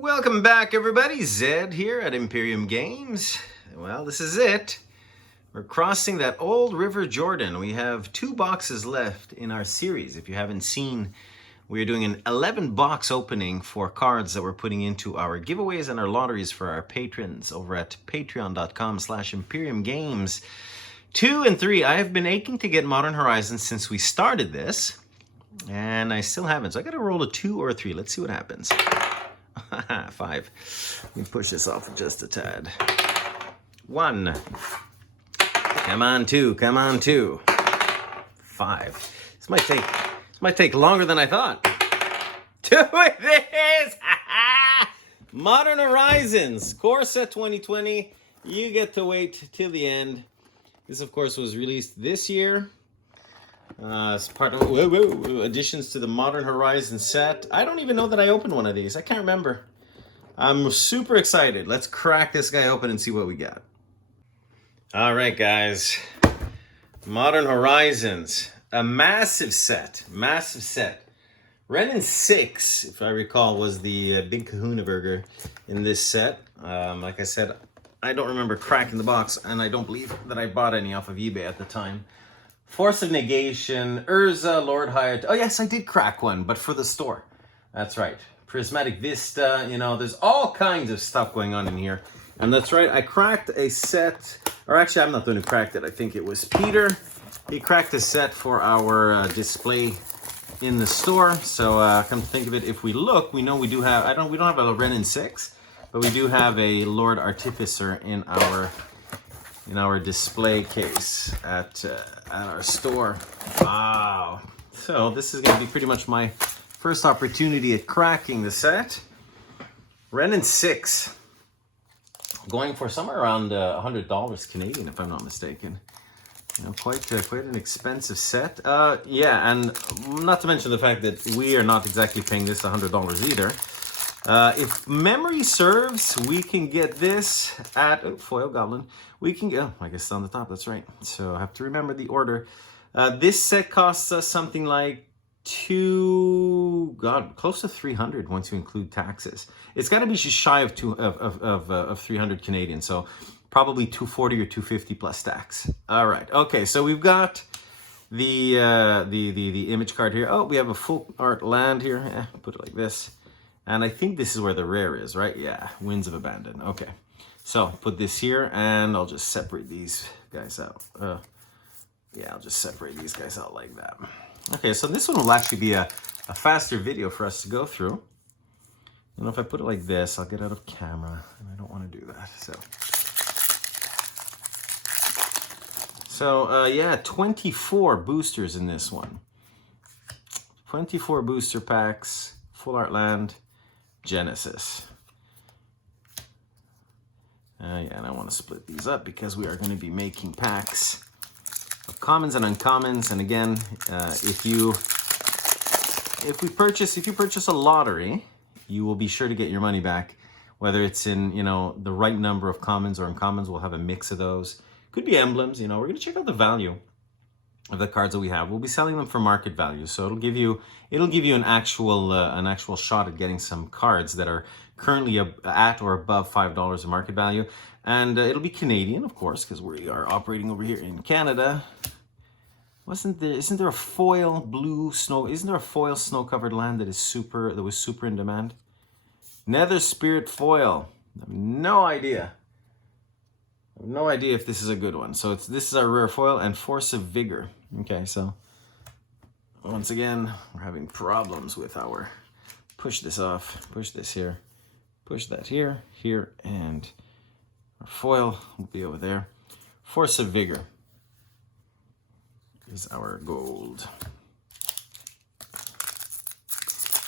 Welcome back, everybody. Zed here at Imperium Games. Well, this is it. We're crossing that old River Jordan. We have 2 boxes left in our series. If you haven't seen, we're doing an 11 box opening for cards that we're putting into our giveaways and our lotteries for our patrons over at patreon.com/Imperium Games. 2 and 3. I have been aching to get Modern Horizons since we started this, and I still haven't. So I got to roll a 2 or a 3. Let's see what happens. 5. Let me push this off just a tad. 1. Come on, 2. Come on, 2. 5. This might take longer than I thought. 2 it is! Modern Horizons, Core Set 2020. You get to wait till the end. This, of course, was released this year. As part of additions to the Modern Horizon set. I don't even know that I opened one of these. I can't remember. I'm super excited. Let's crack this guy open and see what we got. All right, guys. Modern Horizons. A massive set. Massive set. Renin 6, if I recall, was the big kahuna burger in this set. Like I said, I don't remember cracking the box, and I don't believe that I bought any off of eBay at the time. Force of Negation, Urza, Lord Hyatt. Oh, yes, I did crack one, but for the store. That's right. Prismatic Vista, you know, there's all kinds of stuff going on in here. And that's right, I cracked a set, or actually, I'm not the one who cracked it. I think it was Peter. He cracked a set for our display in the store. So come to think of it, if we look, we know we do have, we don't have a Renin 6, but we do have a Lord Artificer in our display case at our store. Wow. So this is going to be pretty much my first opportunity at cracking the set. Renin 6. Going for somewhere around $100 Canadian, if I'm not mistaken. You know, quite an expensive set. Yeah, and not to mention the fact that we are not exactly paying this $100 either. If memory serves, we can get this at foil goblin. We can get, I guess it's on the top, that's right. So I have to remember the order. This set costs us something like close to 300 once you include taxes. It's got to be just shy of 300 Canadian, so probably 240 or 250 plus tax. All right, okay, so we've got the image card here. Oh, we have a full art land here. Put it like this. And I think this is where the rare is, right? Yeah, Winds of Abandon. Okay. So put this here, and I'll just separate these guys out. Yeah, I'll just separate these guys out like that. Okay, so this one will actually be a faster video for us to go through. You know, if I put it like this, I'll get out of camera, and I don't want to do that. So yeah, 24 boosters in this one. 24 booster packs, full art land. Genesis. Yeah, and I want to split these up because we are going to be making packs of commons and uncommons. And again, if you purchase a lottery, you will be sure to get your money back. Whether it's in, you know, the right number of commons or uncommons, we'll have a mix of those. Could be emblems. You know, we're going to check out the value of the cards that we have. We'll be selling them for market value, so it'll give you an actual shot at getting some cards that are currently at or above $5 in market value, and it'll be Canadian, of course, because we are operating over here in Canada. Isn't there a foil blue snow? Isn't there a foil snow-covered land that was super in demand? Nether Spirit foil. I have no idea. I have no idea if this is a good one. So this is our rare foil and Force of Vigor. Okay, so once again, we're having problems with our push this off, push this here, push that here, and our foil will be over there. Force of Vigor is our gold.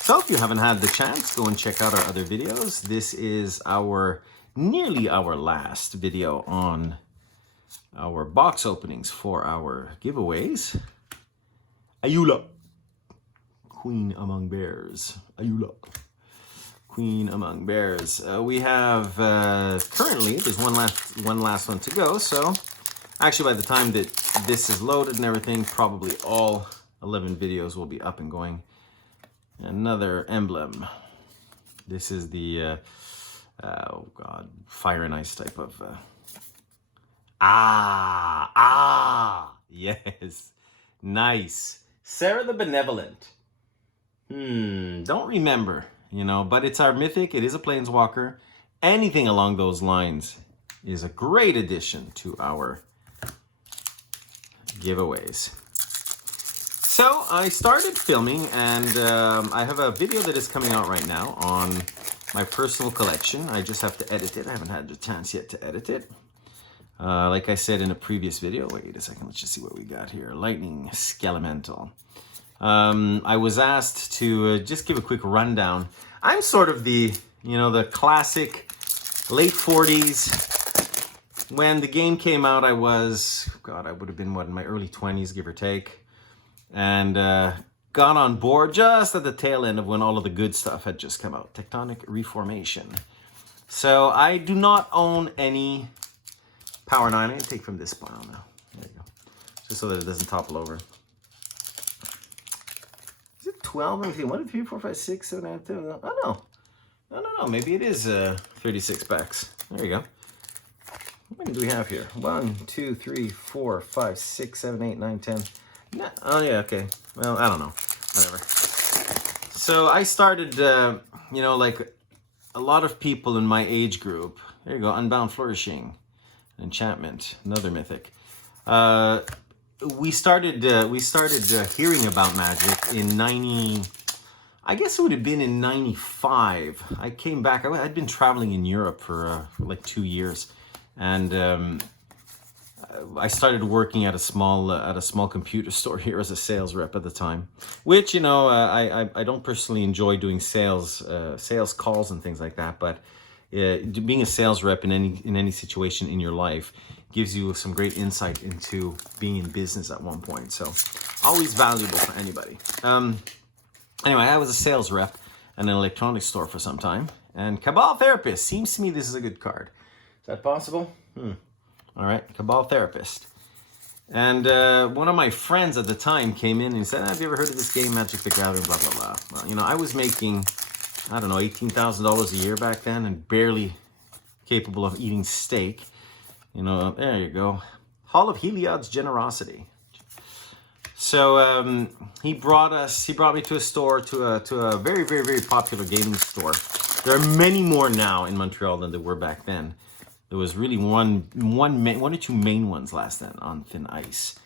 So if you haven't had the chance, go and check out our other videos. This is nearly our last video on our box openings for our giveaways. Ayula, Queen Among Bears. Ayula, Queen Among Bears. We have currently, there's one last one to go. So actually, by the time that this is loaded and everything, probably all 11 videos will be up and going. Another emblem. This is the, oh God, fire and ice type of, yes, nice. Sarah the Benevolent. Don't remember, you know, but it's our mythic. It is a planeswalker. Anything along those lines is a great addition to our giveaways. So I started filming, and I have a video that is coming out right now on my personal collection. I just have to edit it. I haven't had the chance yet to edit it. Like I said in a previous video, wait a second, let's just see what we got here. Lightning Skelemental. I was asked to just give a quick rundown. I'm sort of the, you know, the classic late 40s. When the game came out, I was, God, I would have been, what, in my early 20s, give or take. And got on board just at the tail end of when all of the good stuff had just come out. Tectonic Reformation. So I do not own any Power 9. I'm going to take from this pile now. There you go. Just so that it doesn't topple over. Is it 12? Let me see. 1, 2, 3, 4, 5, 6, 7, 8, 10. Oh, no. No. Maybe it is 36 packs. There you go. How many do we have here? 1, 2, 3, 4, 5, 6, 7, 8, 9, 10. No. Oh, yeah, okay. Well, I don't know. Whatever. So I started, you know, like a lot of people in my age group. There you go. Unbound Flourishing. Enchantment. Another mythic. We started hearing about Magic in 90... I guess it would have been in 95. I came back. I'd been traveling in Europe for like 2 years. And I started working at a small computer store here as a sales rep at the time, which, you know, I don't personally enjoy doing sales calls and things like that, but being a sales rep in any situation in your life gives you some great insight into being in business at one point. So always valuable for anybody. Anyway, I was a sales rep at an electronics store for some time, and Cabal Therapist seems to me this is a good card. Is that possible? All right, Cabal Therapist. And one of my friends at the time came in and said, have you ever heard of this game, Magic the Gathering, blah, blah, blah. Well, you know, I was making, I don't know, $18,000 a year back then and barely capable of eating steak. You know, there you go. Hall of Heliod's Generosity. So he brought me to a store, to a very, very, very popular gaming store. There are many more now in Montreal than there were back then. There was really one or two main ones last then on thin ice.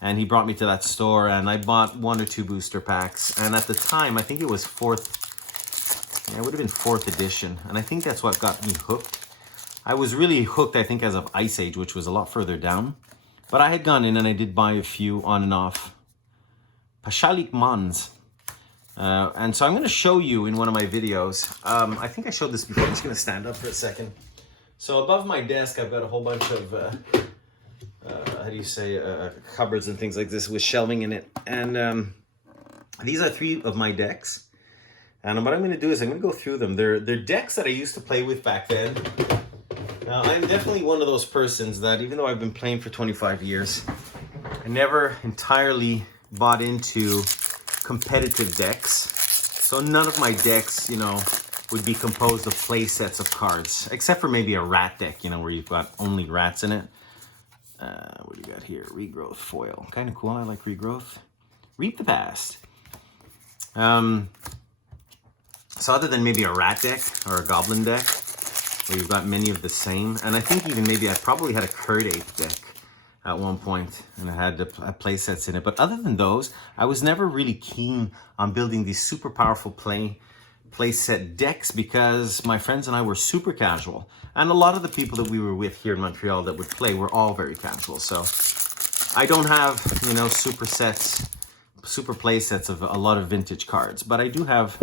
And he brought me to that store, and I bought 1 or 2 booster packs. And at the time, I think it was it would have been 4th edition. And I think that's what got me hooked. I was really hooked, I think, as of Ice Age, which was a lot further down. But I had gone in and I did buy a few on and off. Pashalik Mons. And so I'm going to show you in one of my videos. I think I showed this before. I'm just going to stand up for a second. So above my desk, I've got a whole bunch of, how do you say, cupboards and things like this with shelving in it. And these are 3 of my decks. And what I'm going to do is I'm going to go through them. They're decks that I used to play with back then. Now, I'm definitely one of those persons that, even though I've been playing for 25 years, I never entirely bought into competitive decks. So none of my decks, you know, would be composed of play sets of cards, except for maybe a rat deck, you know, where you've got only rats in it. What do you got here? Regrowth foil. Kind of cool. I like regrowth. Reap the Past. So other than maybe a rat deck or a goblin deck, where you've got many of the same, and I think even maybe I probably had a Curd Ape deck at one point, and I had play sets in it. But other than those, I was never really keen on building these super powerful play set decks because my friends and I were super casual. And a lot of the people that we were with here in Montreal that would play were all very casual. So I don't have, you know, super play sets of a lot of vintage cards, but I do have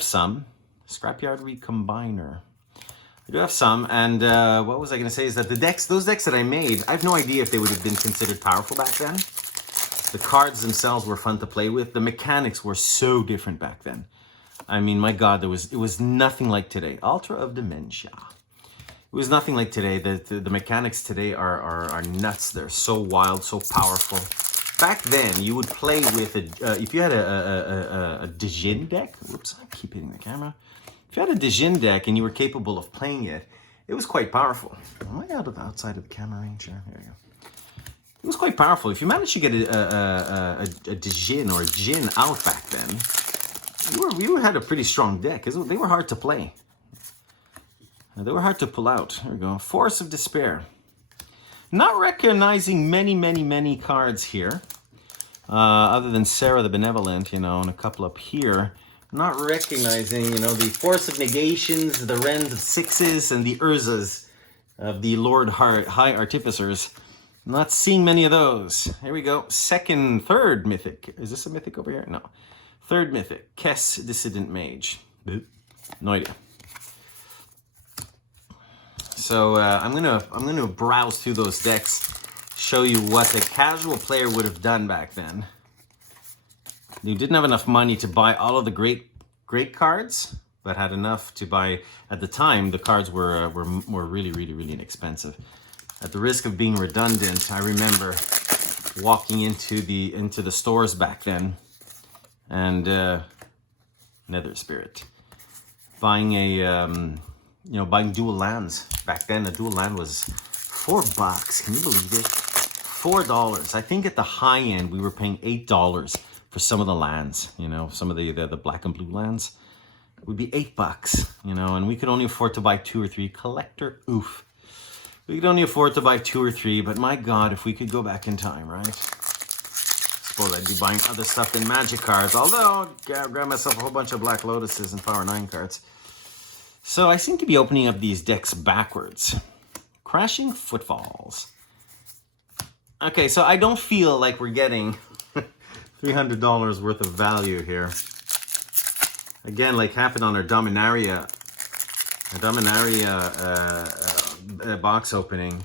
some. Scrapyard Recombiner. I do have some, and what was I going to say is that those decks that I made, I have no idea if they would have been considered powerful back then. The cards themselves were fun to play with. The mechanics were so different back then. I mean, my God, it was nothing like today. Ultra of Dementia. It was nothing like today. The mechanics today are nuts. They're so wild, so powerful. back then you would play with if you had a Dijin deck. Whoops, I keep hitting the camera. If you had a Dijin deck and you were capable of playing it, it was quite powerful. Am I outside of the camera range here? There you go. It was quite powerful. If you managed to get a Dijin or a Jin out back then, you had a pretty strong deck. They were hard to play. They were hard to pull out. There we go. Force of Despair. Not recognizing many cards here. Other than Sarah the Benevolent, and a couple up here. Not recognizing, the Force of Negations, the Wrens of Sixes, and the Urzas of the Lord High Artificers. Not seeing many of those. Here we go. Third Mythic. Is this a Mythic over here? No. Third Mythic. Kess Dissident Mage. Boop. No idea. So I'm gonna browse through those decks, show you what the casual player would have done back then. You didn't have enough money to buy all of the great cards, but had enough to buy. At the time, the cards were really inexpensive. At the risk of being redundant, I remember walking into the stores back then, and Nether Spirit, buying buying dual lands. Back then, a dual land was $4. Can you believe it? $4. I think at the high end, we were paying $8 for some of the lands. Some of the black and blue lands would be $8. And we could only afford to buy 2 or 3. Collector, oof. We could only afford to buy 2 or 3, but my God, if we could go back in time, right? Suppose I'd be buying other stuff than Magic cards, although I'll grab myself a whole bunch of Black Lotuses and Power 9 cards. So I seem to be opening up these decks backwards. Crashing Footfalls. Okay, so I don't feel like we're getting $300 worth of value here. Again, like happened on our Dominaria box opening.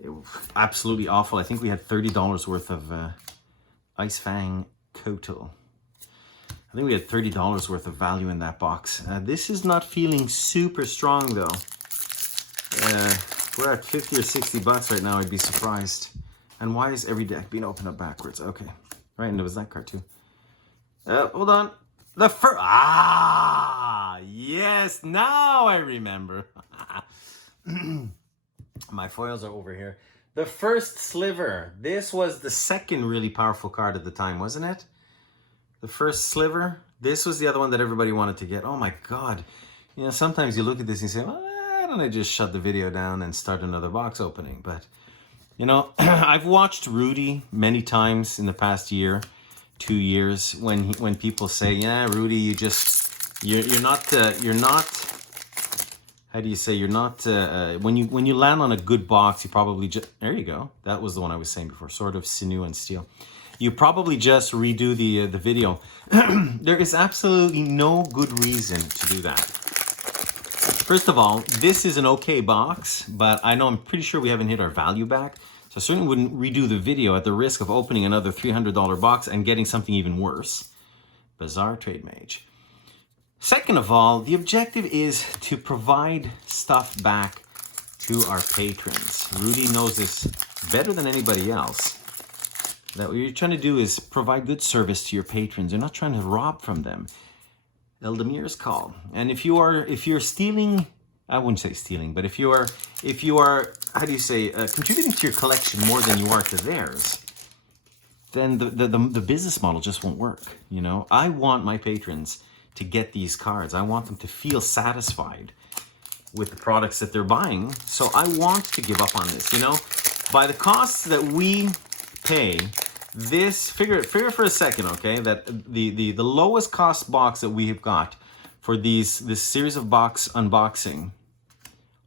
It was absolutely awful. I think we had $30 worth of Ice Fang Kotal. I think we had $30 worth of value in that box. This is not feeling super strong though. If we're at 50 or 60 bucks right now, I'd be surprised. And why is every deck being opened up backwards? Okay, right, and there was that card too. Hold on. Yes, now I remember. My foils are over here. The first Sliver. This was the second really powerful card at the time, wasn't it? The first Sliver. This was the other one that everybody wanted to get. Oh my God. Sometimes you look at this and you say, well, why don't I just shut the video down and start another box opening? But, I've watched Rudy many times in the past year, 2 years, when people say, yeah, Rudy, you're not, how do you say, you're not, when you land on a good box, you probably just, there you go. That was the one I was saying before, Sword of Sinew and Steel. You probably just redo the video. There is absolutely no good reason to do that. First of all, this is an okay box, but I'm pretty sure we haven't hit our value back. So I certainly wouldn't redo the video at the risk of opening another $300 box and getting something even worse. Bizarre Trade Mage. Second of all, the objective is to provide stuff back to our patrons. Rudy knows this better than anybody else. That what you're trying to do is provide good service to your patrons. You're not trying to rob from them. Eldemir's Call. And if you're stealing, I wouldn't say stealing, but if you are, how do you say, contributing to your collection more than you are to theirs, then the business model just won't work. I want my patrons to get these cards. I want them to feel satisfied with the products that they're buying. So I want to give up on this. By the costs that we pay, this figure for a second, okay, that the lowest cost box that we have got for this series of box unboxing,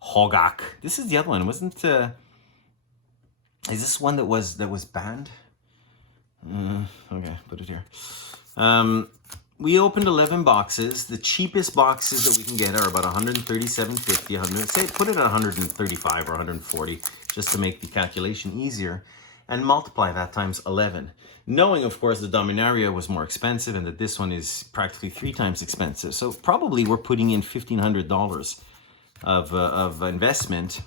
Hogak. This is the other one, wasn't? Is this one that was banned? Okay, put it here. We opened 11 boxes. The cheapest boxes that we can get are about $137.50. Say put it at 135 or 140, just to make the calculation easier, and multiply that times 11. Knowing, of course, the Dominaria was more expensive and that this one is practically 3 times expensive. So probably we're putting in $1,500 of investment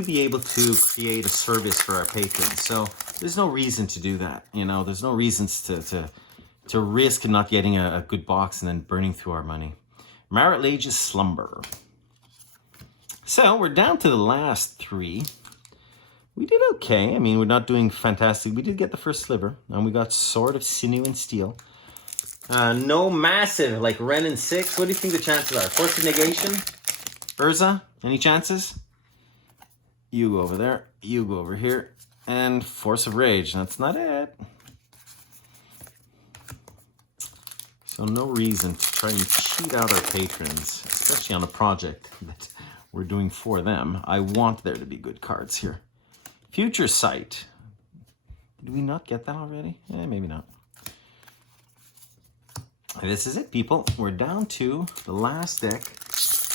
to be able to create a service for our patrons. So there's no reason to do that. You know, there's no reasons to risk not getting a good box and then burning through our money. Marit Lage's Slumber. So we're down to the last 3. We did okay. I mean, we're not doing fantastic. We did get the first sliver, and we got Sword of Sinew and Steel. No massive, like Ren and 6. What do you think the chances are? Force of Negation? Urza? Any chances? You go over there. You go over here. And Force of Rage. That's not it. So no reason to try and cheat out our patrons, especially on a project that we're doing for them. I want there to be good cards here. Future Sight. Did we not get that already? Maybe not. This is it, people. We're down to the last deck.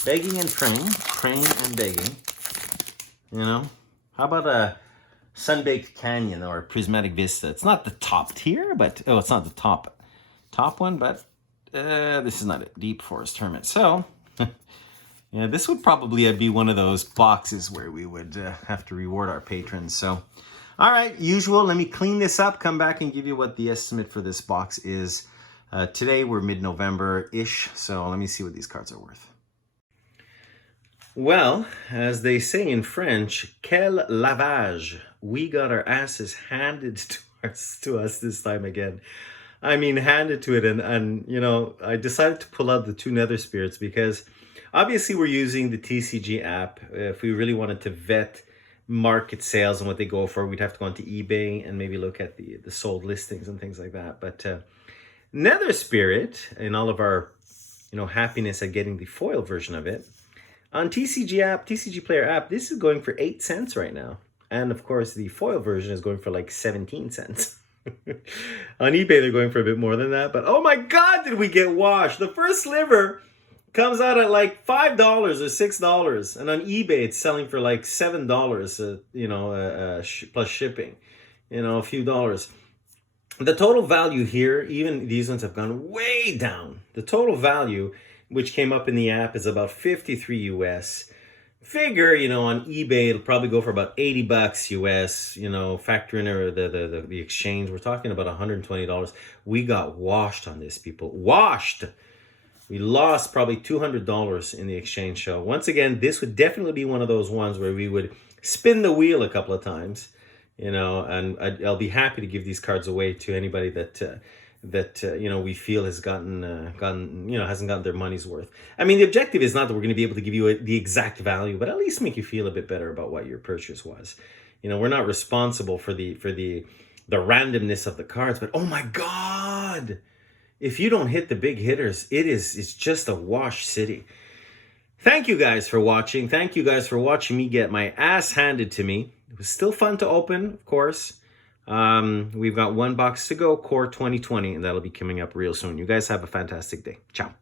Begging and praying. Praying and begging. You know? How about a Sunbaked Canyon or Prismatic Vista? It's not the top tier, but... Oh, it's not the top one, but... this is not a Deep Forest Hermit. So... Yeah, this would probably be one of those boxes where we would have to reward our patrons. So, all right, usual. Let me clean this up, come back and give you what the estimate for this box is. Today, we're mid-November-ish, so let me see what these cards are worth. Well, as they say in French, quel lavage. We got our asses handed to us this time again. I mean, handed to it. And you know, I decided to pull out the 2 Nether Spirits because... Obviously, we're using the TCG app. If we really wanted to vet market sales and what they go for, we'd have to go onto eBay and maybe look at the sold listings and things like that. But Nether Spirit, and all of our happiness at getting the foil version of it, on TCG app, TCG Player app, this is going for 8 cents right now. And of course, the foil version is going for like 17 cents. On eBay, they're going for a bit more than that. But oh my God, did we get washed? The first sliver comes out at like $5 or $6, and on eBay it's selling for like $7, plus shipping, a few dollars. The total value here, even these ones have gone way down. The total value, which came up in the app, is about 53 US. Figure, on eBay it'll probably go for about $80 US. Factor in the exchange. We're talking about $120. We got washed on this, people. Washed. We lost probably $200 in the exchange show. Once again, this would definitely be one of those ones where we would spin the wheel a couple of times, and I'll be happy to give these cards away to anybody that we feel has hasn't gotten their money's worth. I mean, the objective is not that we're going to be able to give you the exact value, but at least make you feel a bit better about what your purchase was. We're not responsible for the randomness of the cards, but oh my God! If you don't hit the big hitters, it's just a wash city. Thank you guys for watching. Thank you guys for watching me get my ass handed to me. It was still fun to open, of course. We've got 1 box to go, Core 2020, and that'll be coming up real soon. You guys have a fantastic day. Ciao.